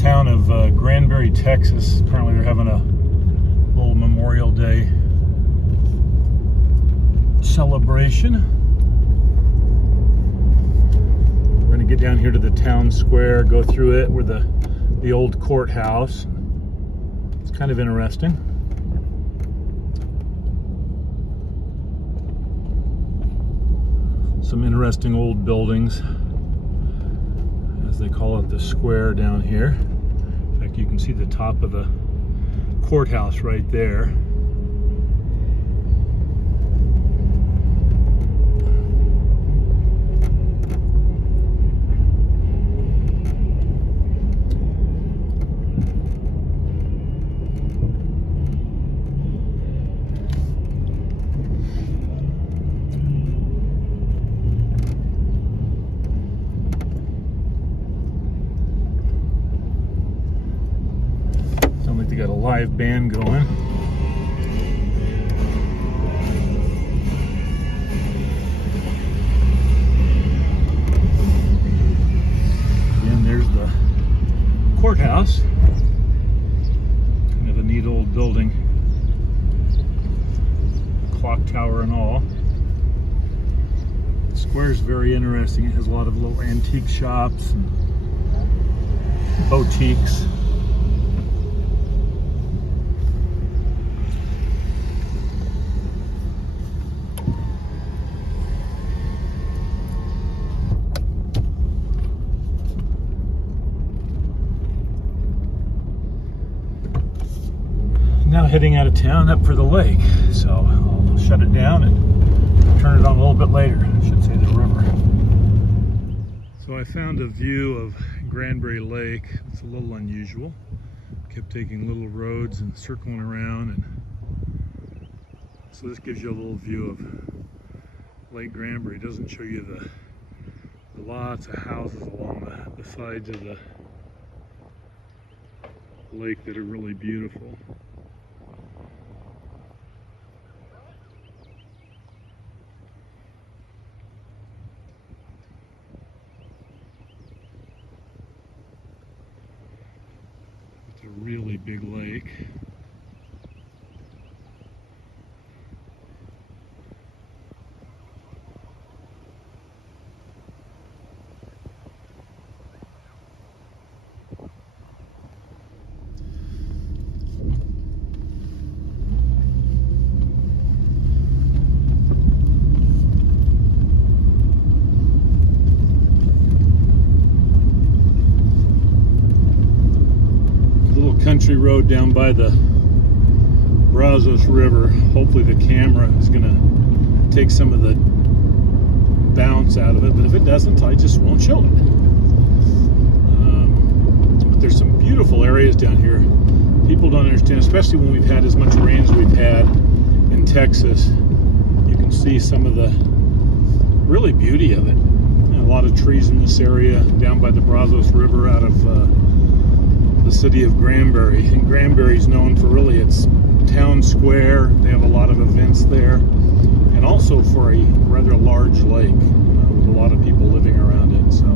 town of Granbury, Texas. Apparently they're having a little Memorial Day celebration. We're going to get down here to the town square, go through it, where the old courthouse. It's kind of interesting. Some interesting old buildings, as they call it, the square down here. In fact, you can see the top of the courthouse right there. They got a live band going. Again, there's the courthouse. Kind of a neat old building. Clock tower and all. The square is very interesting. It has a lot of little antique shops and boutiques. Now heading out of town up for the lake, so I'll shut it down and turn it on a little bit later. I should say the river. So I found a view of Granbury Lake. It's a little unusual. Kept taking little roads and circling around, and so this gives you a little view of Lake Granbury. It doesn't show you the lots of houses along the sides of the lake that are really beautiful. It's a really big lake. Country road down by the Brazos River. Hopefully the camera is going to take some of the bounce out of it, but if it doesn't, I just won't show it. But there's some beautiful areas down here. People don't understand, especially when we've had as much rain as we've had in Texas. You can see some of the really beauty of it. And a lot of trees in this area down by the Brazos River out of the city of Granbury. And Granbury is known for really its town square. They have a lot of events there, and also for a rather large lake with a lot of people living around it. So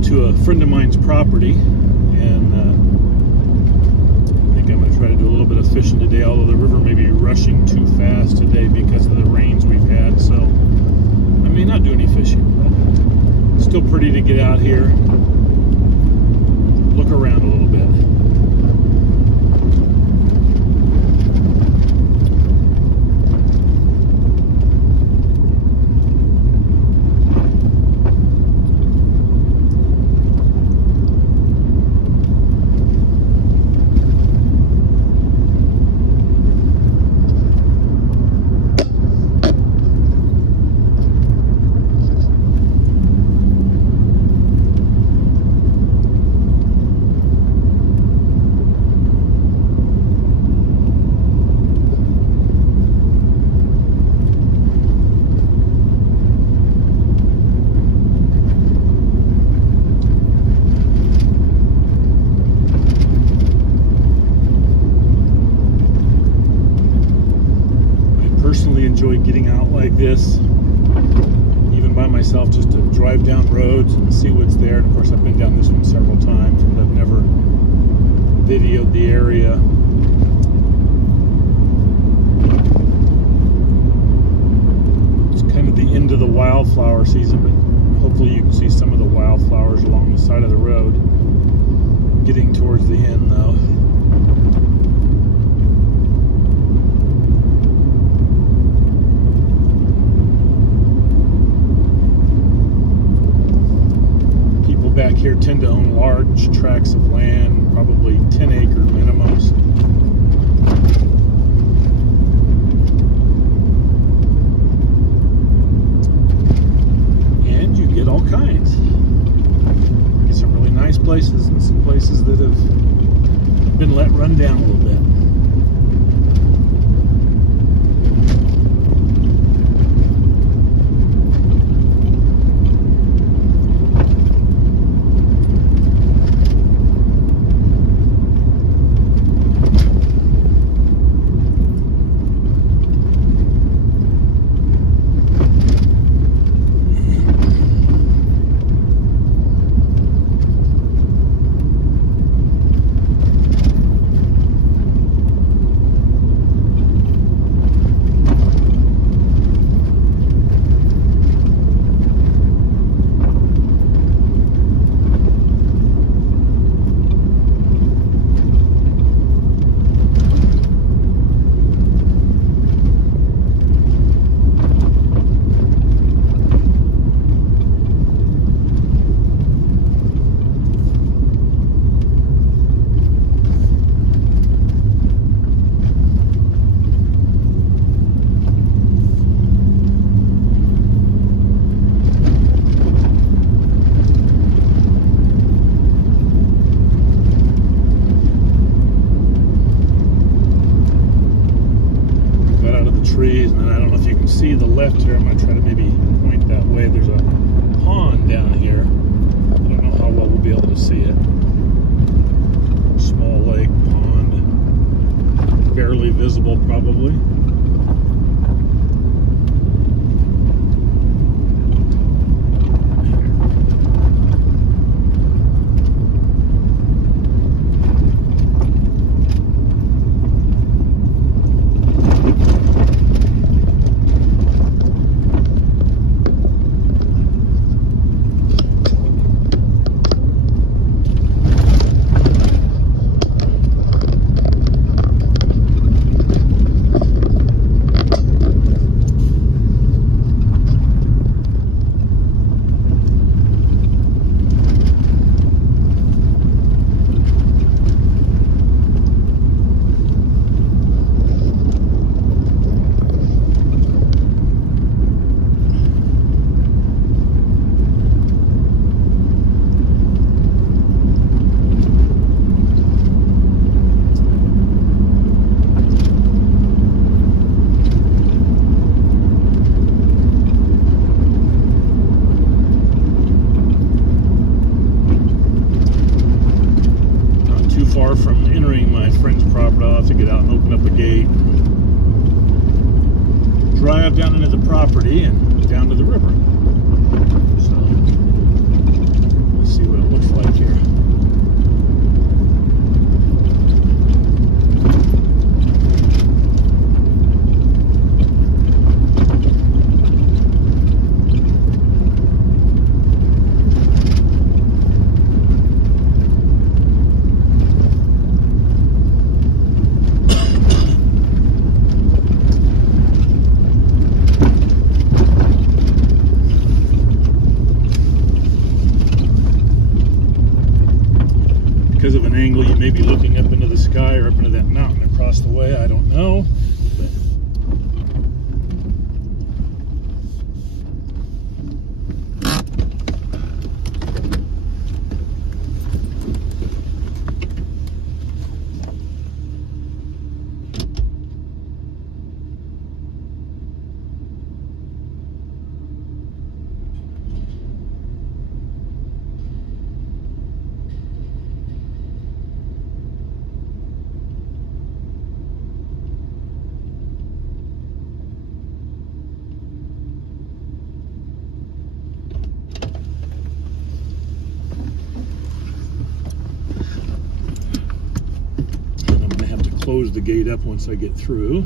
to a friend of mine's property, and I think I'm going to try to do a little bit of fishing today, although the river may be rushing too fast today because of the rains we've had, so I may not do any fishing, but it's still pretty to get out here, look around a little bit. curious, even by myself, just to drive down roads and see what's there. And of course, I've been down this one several times, but I've never videoed the area. It's kind of the end of the wildflower season, but hopefully you can see some of the wildflowers along the side of the road. Getting towards the end, though. People back here tend to own large tracts of land, probably 10-acre minimums. And you get all kinds. Get some really nice places and some places that have been let run down a little bit. Trees, and then I don't know if you can see the left here. I'm going to try to maybe point that way. There's a pond down here. I don't know how well we'll be able to see it. Small lake, pond, barely visible probably. Far from entering my friend's property, I'll have to get out and open up a gate, drive down into the property and down to the river. So we'll see what it looks like here. Because of an angle, you may be looking up into the sky or up into that mountain across the way. I don't know. But close the gate up once I get through.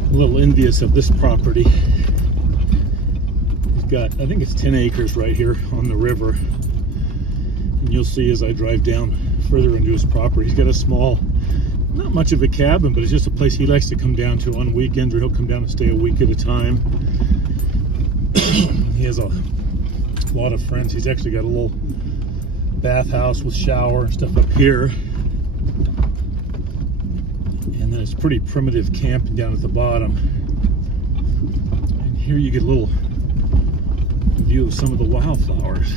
A little envious of this property. He's got, I think it's 10 acres right here on the river. And you'll see as I drive down further into his property, he's got a small, not much of a cabin, but it's just a place he likes to come down to on weekends, or he'll come down and stay a week at a time. He has a lot of friends. He's actually got a little bathhouse with shower and stuff up here. And then it's pretty primitive camping down at the bottom. And here you get a little view of some of the wildflowers.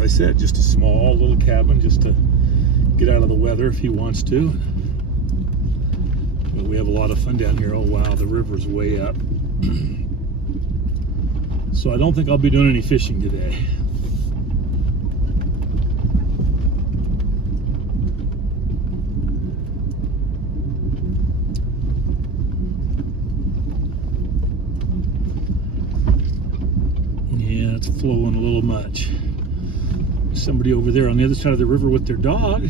I said, just a small little cabin just to get out of the weather if he wants to. But we have a lot of fun down here. Oh wow, the river's way up. So I don't think I'll be doing any fishing today. Yeah, it's flowing a little much. Somebody over there on the other side of the river with their dog.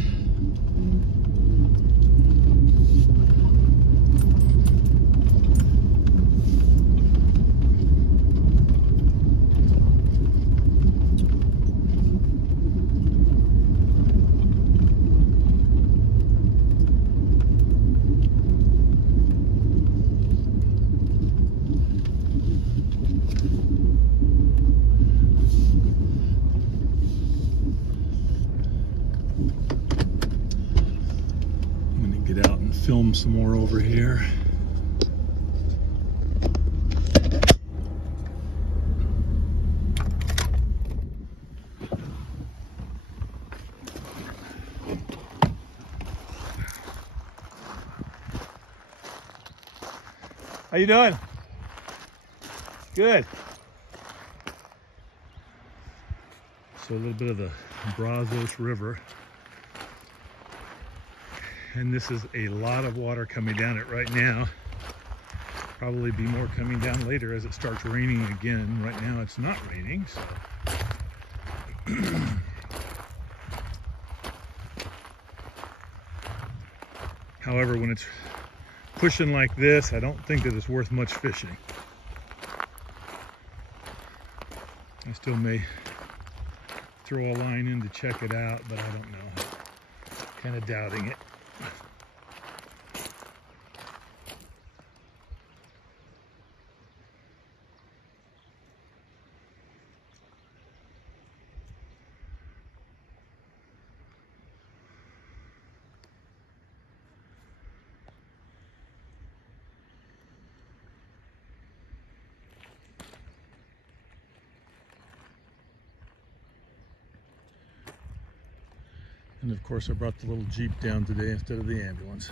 Get out and film some more over here. How you doing? Good. So a little bit of the Brazos River. And this is a lot of water coming down it right now. Probably be more coming down later as it starts raining again. Right now it's not raining, so. However, when it's pushing like this, I don't think that it's worth much fishing. I still may throw a line in to check it out, but I don't know. Kind of doubting it. And of course I brought the little Jeep down today instead of the ambulance.